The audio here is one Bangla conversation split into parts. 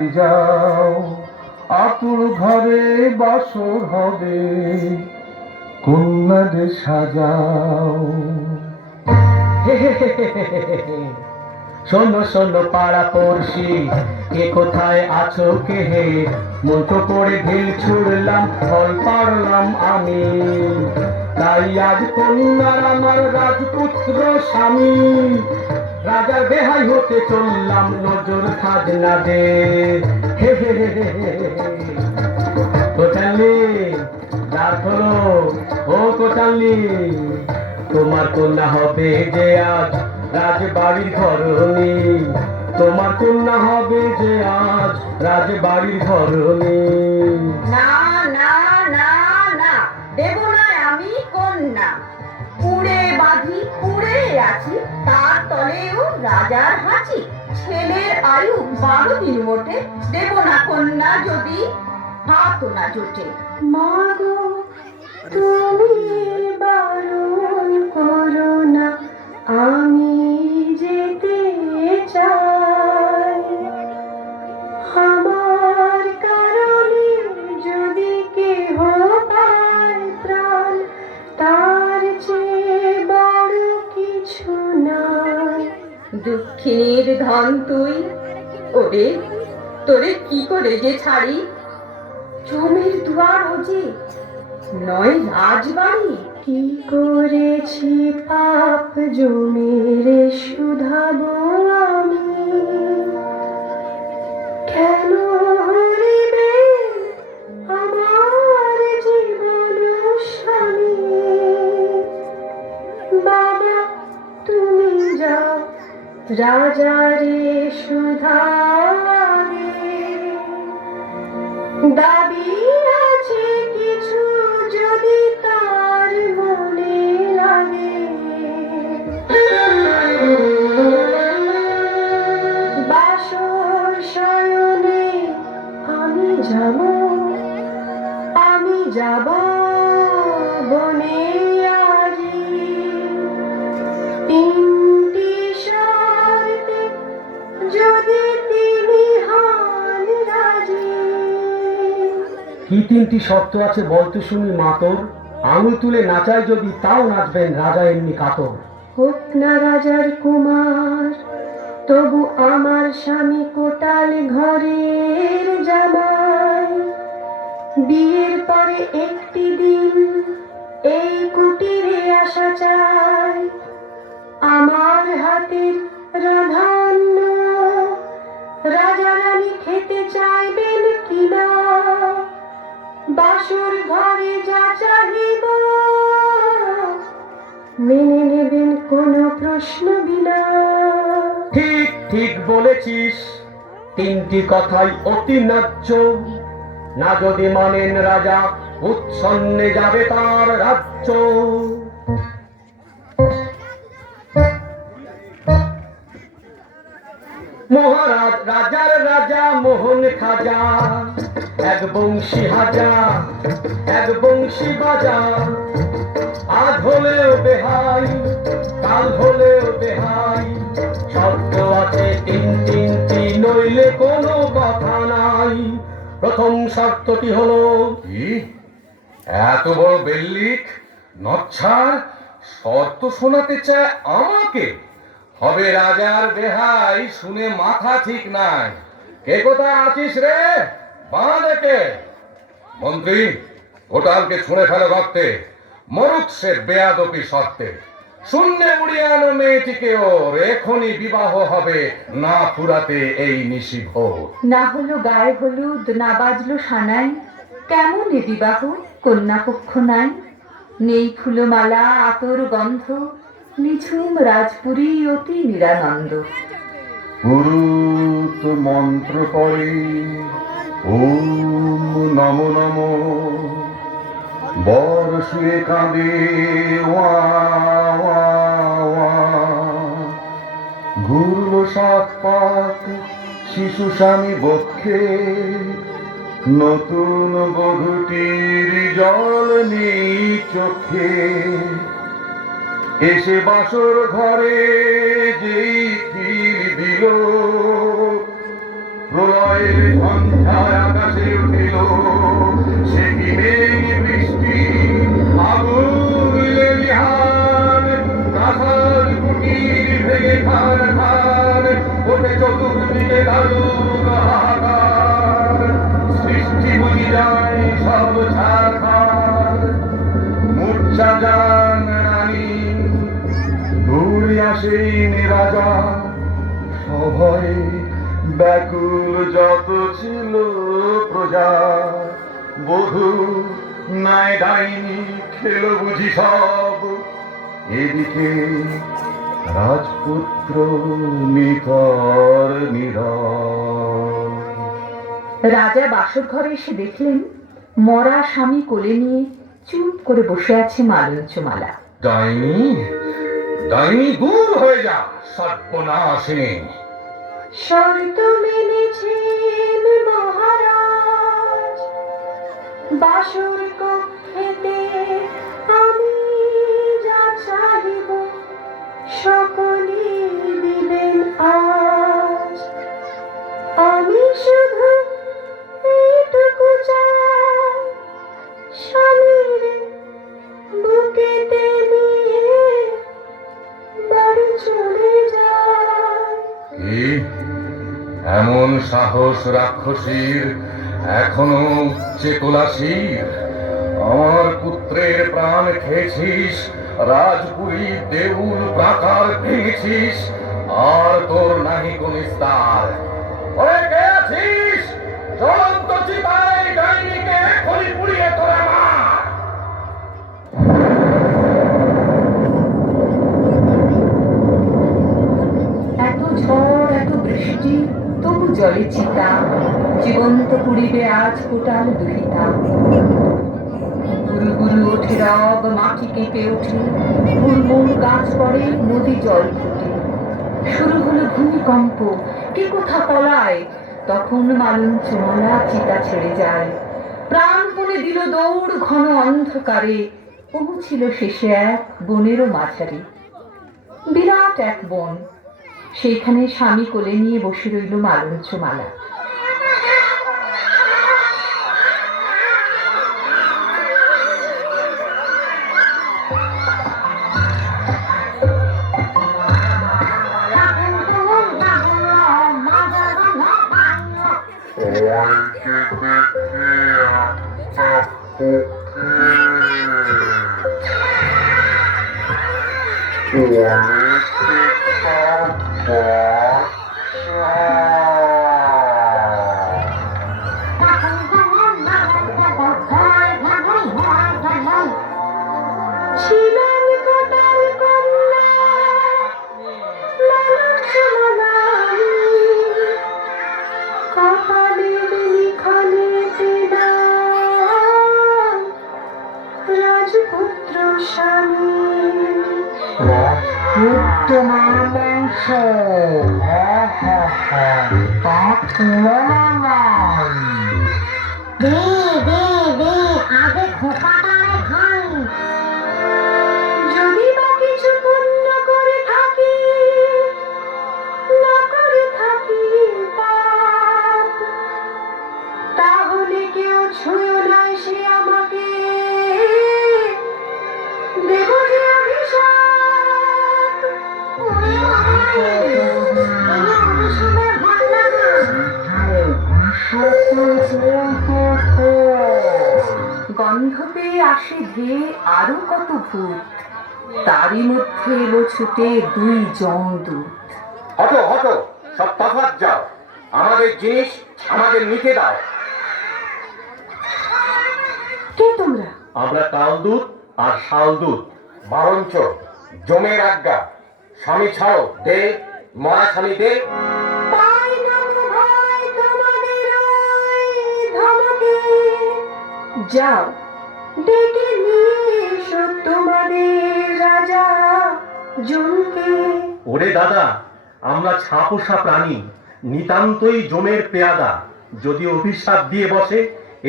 যাও আতুর ঘরে বাসর হবে, কন্যাদের সাজাও। শোনো শোনো পাড়া পড়শি, কে কোথায় আছো কে হে, মন্ত্র পড়ে ঢিল ছুড়লাম, ফল পারলাম আমি। তাই আজ কন্যার আমার রাজপুত্র স্বামী, রাজার বেহাই হতে চললাম, নজর খাজনা দে। কোটালি দ্বার খোলো, ও কোটালি, তোমার কন্যা হবে যে আজ রাজবাড়ির ধরণী, তোমার কন্যা হবে যে আজ রাজবাড়ির ধরণী। না না না না, দেব না আমি কন্যা। কুড়ে বাঁধি কুড়ে আছি, তার তলেও রাজার হাঁচি। ছেলের আয়ু 12 দিন মোটে, দেব না কন্যা যদি হাত না জোটে। মাগো তুমি বারণ করো না, আমি যেতে চাই। আমার কারণে যদি কেহ পায় প্রাণ, তার চেয়ে বড় কিছু নাই। দুঃখিনীর ধন তুই, ওরে তোরে কি করে যে ছাড়ি। জমের দুয়ার ওজে নয় রাজবাড়ি। কি করেছি পাপ জমের শুধাবো আমি, কেন হরিবে আমার জীবন স্বামী। বাবা তুমি যাও রাজারে শুধাবে, দাবি আছে কিছু যদি তার মনে লাগে। বাসর শয়নে আমি যাব, আমি যাব বনে আজি। 3টি শর্তে যদি তিনি হন রাজি। কি 3টি শর্ত আছে বলতে শুনি মাতর, আঙুল তুলে নাচায় যদি তাও নাচবেন রাজা এমনি কাতর। হোক না রাজার কুমার, তবু আমার স্বামী কোটাল ঘরের জামাই। বিয়ের পরে একটি দিন এই কুটিরে আসা চাই। আমার হাতের রাধান্ন রাজা রানী খেতে চাইবেন কিনা, বাসর ঘরে যা চাহিব মেনে নেবেন কোনো প্রশ্ন বিনা। ঠিক ঠিক বলেছিস, 3টি কথাই অতি ন্যায্য। না যদি মানেন রাজা, উচ্ছন্নে যাবে তার রাজ্য। মহারাজ রাজার রাজা মোহন খাজা, এক বংশী হাজা এক বংশী বাজা। আজ হলেও বেহাই কাল হলেও বেহাই, শর্ত আছে 3টি নইলে কোনো কথা নাই। প্রথম শর্তটি হলো, কি এত বড় বেল্লিক নচ্ছার শর্ত শোনাতে চায় আমাকে? হবে রাজার বেহাই শুনে মাথা ঠিক নাই। কে কোথায় আছিস রে? বাঁধেকে মন্ত্রী, কোটালকে ছুঁড়ে ফেলে গর্তে, মরুক সে বেয়াদপি শর্তে। শূন্যে উড়িয়ে আনো মেয়েটিকে ওর, এখনই বিবাহ হবে না ফুরাতে এই নিশিভোর। না হলো গায়ে হলুদ, না বাজলো সানাই, কেমন এ বিবাহ কন্যা পক্ষ নাই। নেই ফুলমালা আতর গন্ধ, নিঝুম রাজপুরী অতি নিরানন্দ। পুরুত মন্ত্র পড়ে ওম নমো নমো, বর শুয়ে কাঁদে ওয়া ওয়া ওয়া। ঘুরল 7 পাক শিশু স্বামী বক্ষে, নতুন বধূটির জল নেই চোখে। এসে বাসর ঘরে যেই খিল দিল, প্রলয়ের ঝঞ্ঝায় আকাশে উঠিল, সে কি মেঘ বৃষ্টি, আগুন লেলিহান, কাঁথার কুটির ভেঙে খান খান, ওঠে চতুর্দিকে দারুণ হাহাকার, সৃষ্টি বুঝি যায় সব ছারখার, মূর্ছা যান রানী, দূরে আসেন রাজা, সভয়ে ব্যাকুল যত ছিল প্রজা, বধূ নাই ডাইনি খেল বুঝি সব, এদিকে রাজপুত্র নিথর নীরব। রাজা বাসর ঘরে এসে দেখলেন মরা স্বামী কোলে নিয়ে চুপ করে বসে আছে মালঞ্চমালা। ডাইনি, ডাইনি দূর হয়ে যা, সর্বনাশিনী। শর্ত মেনেছেন মহারাজ, বাসর কক্ষেতে আমি যা চাহিব সকলই দিবেন আজ। আমি শুধু এইটুকু চাই, স্বামীর বুকেতে নিয়ে বাড়ি চলে যায়। কি এমন সাহস রাক্ষসীর, এখনো চেতলাশীর? আমার পুত্রের প্রাণ খেয়েছিস, রাজপুরী দেউল প্রাকার ভেঙেছিস, আর তোর নাহি কোন নিস্তার। ওরে কে আছিস? জ্বলন্ত চিতায় ডাইনিকে এখনই পুড়িয়ে তোরা মার। এত ঝড় এত বৃষ্টি তবু জলে চিতা, জীবন্ত পুড়িবে আজ কোটাল দুহিতা। গুরু গুরু ওঠে রব, মাটি কেঁপে ওঠে, হুড়মুড় গাছ পড়ে, নদী জল ফুটে। শুরু হলো ভূমিকম্প, কে কোথা পলায়, তখন মালঞ্চমালা চিতা ছেড়ে যায়। প্রাণপণে দিল দৌড় ঘন অন্ধকারে, পৌঁছিল শেষে এক বনেরও মাঝারে। বিরাট এক বন, সেইখানে স্বামী কোলে নিয়ে বসে রইল মালঞ্চমালা। ছিলেন কোটাল কন্যা মালঞ্চমালা, কপালের লিখনেতে নাম রাজপুত্র স্বামী। তোমার বংশ, তার তুলনা নাই। দে দে দে, আগে খোপাটারে খাই। যদি বা কিছু পুণ্য করে থাকি, না করে থাকি পাপ, তাহলে কেউ ছুঁয়ো নাই সে আমাকে, দেব যে অভিশাপ। ওরে বাবারে, এনে অভিশাপের ভান্ডার। গন্ধ পেয়ে আসে ধেয়ে আরো কত ভূত, তারই মধ্যে এলো ছুটে দুই যমদূত। হটো হটো, সব তফাৎ যাও, আমাদের জিনিস আমাদের নিতে দাও। কে তোমরা? আমরা কালদূত আর শালদূত। বরঞ্চ জমের আজ্ঞা, স্বামী ছাড়ো, দে মরা স্বামী দে। পাই না তো ভয় তোমাদের ওই ধমকে, যাও ডেকে নিয়ে এসো তোমাদের রাজা জনকে। ওরে দাদা, আমরা ছাপোষা প্রাণী, নিতান্তই জমের পেয়াদা। যদি অভিশাপ দিয়ে বসে,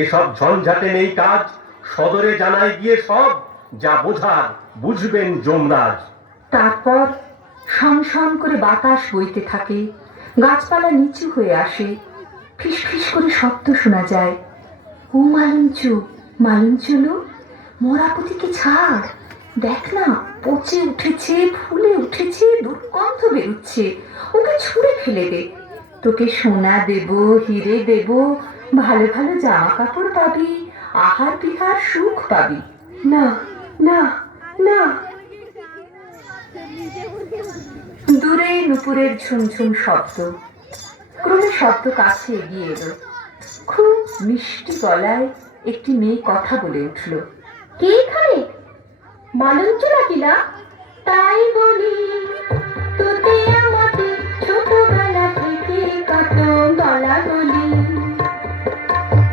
এসব ঝঞ্ঝাটে নেই কাজ। সদরে জানাই গিয়ে সব, যা বোঝার বুঝবেন যমরাজ। তারপর শন শন করে বাতাস বইতে থাকে, গাছপালা নিচু হয়ে আসে, ফিস ফিস করে শব্দ শোনা যায়। ও মালঞ্চু, মালঞ্চুলো, মরাপতিকে ছাড়, দেখ না, পচে উঠেছে, ফুলে উঠেছে, দুর্গন্ধ বেরোচ্ছে, ওকে ছুঁড়ে ফেলে দে। তোকে সোনা দেব, হিরে দেব, ভালো ভালো জামা কাপড় পাবি, আহার বিহার সুখ পাবি। না, না, না। দূরে নুপুরের ঝুমঝুম শব্দ, ক্রমে শব্দ কাছে এগিয়ে এলো। খুব মিষ্টি গলায় একটি মেয়ে কথা বলে উঠল। কে এখানে? মালঞ্চ নাকি না? তাই বলি, তোতে আমাকে ছোটবেলা থেকে কত গলা বলি।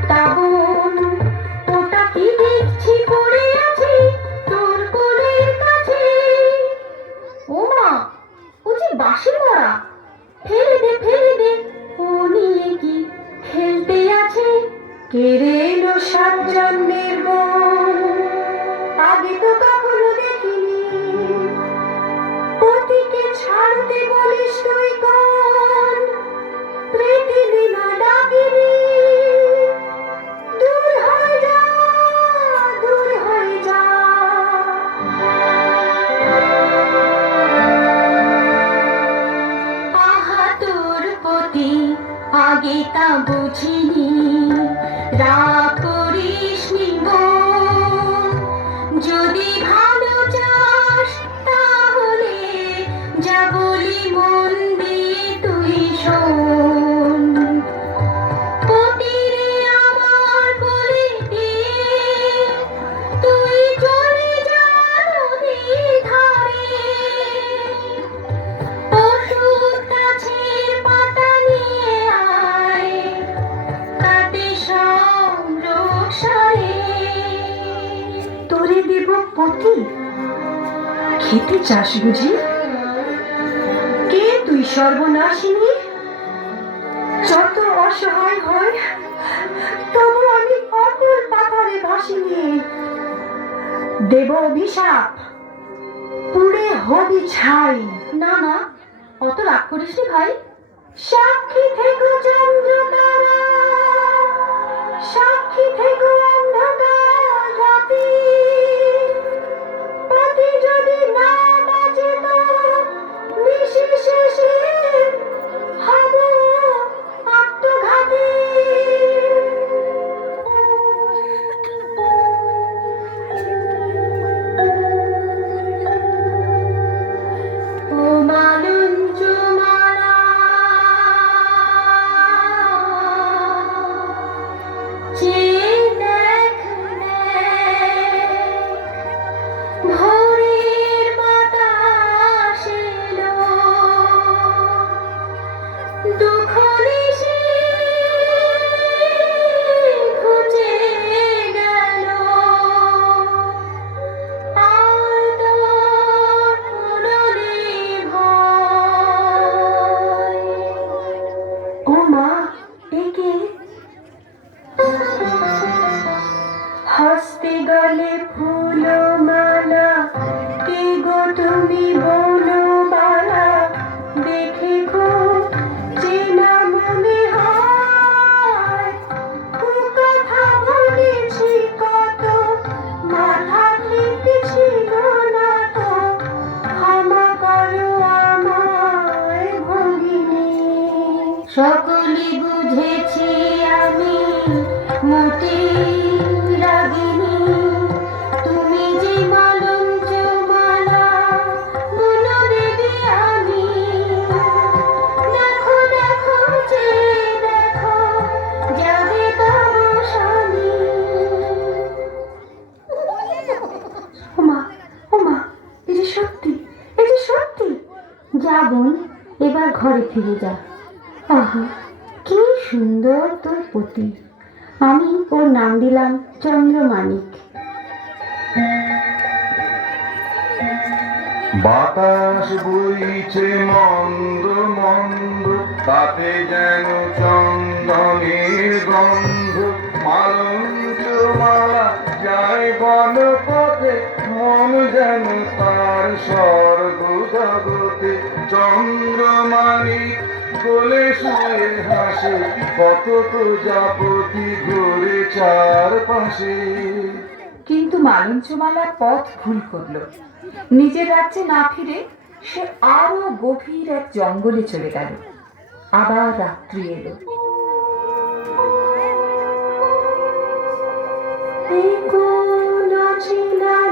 তা বোন, ওটা কি দেখছি পড়ে আছে তোর কোলের কাছে? ও মা, ও যে বাঁশি মরা, ফেলে দে ফেলে দে, ও নিয়ে কি খেলতে আছে? কেড়ে এলো 7 জন্মের বোন, আগে তো কখনো দেখিনি। পতিকে ছাড়তে বলিস তুই কোন? পৃথিবী না ডাকিনি। দূর হয়ে যা, দূর হয়ে যা। আহা তোর পতি, আগে তা বুঝিনি, রাগ করিসনি বোন। যদি ভালো চাস তাহলে যা বলি মন দিয়ে তুই শোন। পতিরে আমার বলে দিয়ে তুই চলে যা নদীর ধারে। ওষুধ গাছের পাতা নিয়ে আয়, তাতে সব রোগ সারে। তোরে দেব পতি, খেতে চাস বুঝি? কে তুই সর্বনাশিনী? যত অসহায় হয় তবু আমি অকুল পাথারে ভাসিনি। দেব অভিশাপ, পুড়ে হবি ছাই। না না, অত রাগ করিস নি ভাই। সাক্ষী থেকো চন্দ্র তারা, সাক্ষী থেকো অন্ধকার রাতে। পতি যদি না বাঁচে তো নিশি শেষে হব আত্মঘাতী। ও মালঞ্চ মালা, চেয়ে দেখ ভোরের বাতাস এলো, দুঃখ নিশি ঘুচে গেল। আর তোর কোনো নেই ভয়। ও মা, একে হস্তে গলে ফুল মালা, কে গো তুমি বলো বালা? দেখে খুব চেনা মনে হয়, ও কথা বলেছি কত, মাথা ঠিক ছিল না তো। ক্ষমা করো আমায় ভগিনী। সকলে বুঝেছি আমি মোটেই রাগিনী। তুমি যে মালঞ্চ মালা, বলো দেবী আমি। দেখো দেখো যে দেখো, যাবে তব স্বামী। ওমা, ওমা, এই যে সত্যি, এই যে সত্যি। যা বোন, এবার ঘরে ফিরে যা। আহা, কি সুন্দর তোর পতি। আমি ওর নাম দিলাম চন্দ্রমাণিক। বাতাস বইছে মন্দ মন্দ, তাতে যেন চন্দনের গন্ধ। মালঞ্চ মালা যায় বন পথে, মন যেন তার স্বর্গ জগতে। চন্দ্রমাণিক কোলে শুয়ে হাসে, কত প্রজাপতি ঘুরে চারপাশে। কিন্তু মালঞ্চমালা পথ ভুল করল। নিজের রাজ্যে না ফিরে সে আরো গভীর এক জঙ্গলে চলে গেল। আবার রাত্রি এলো। এই কোন অচেনা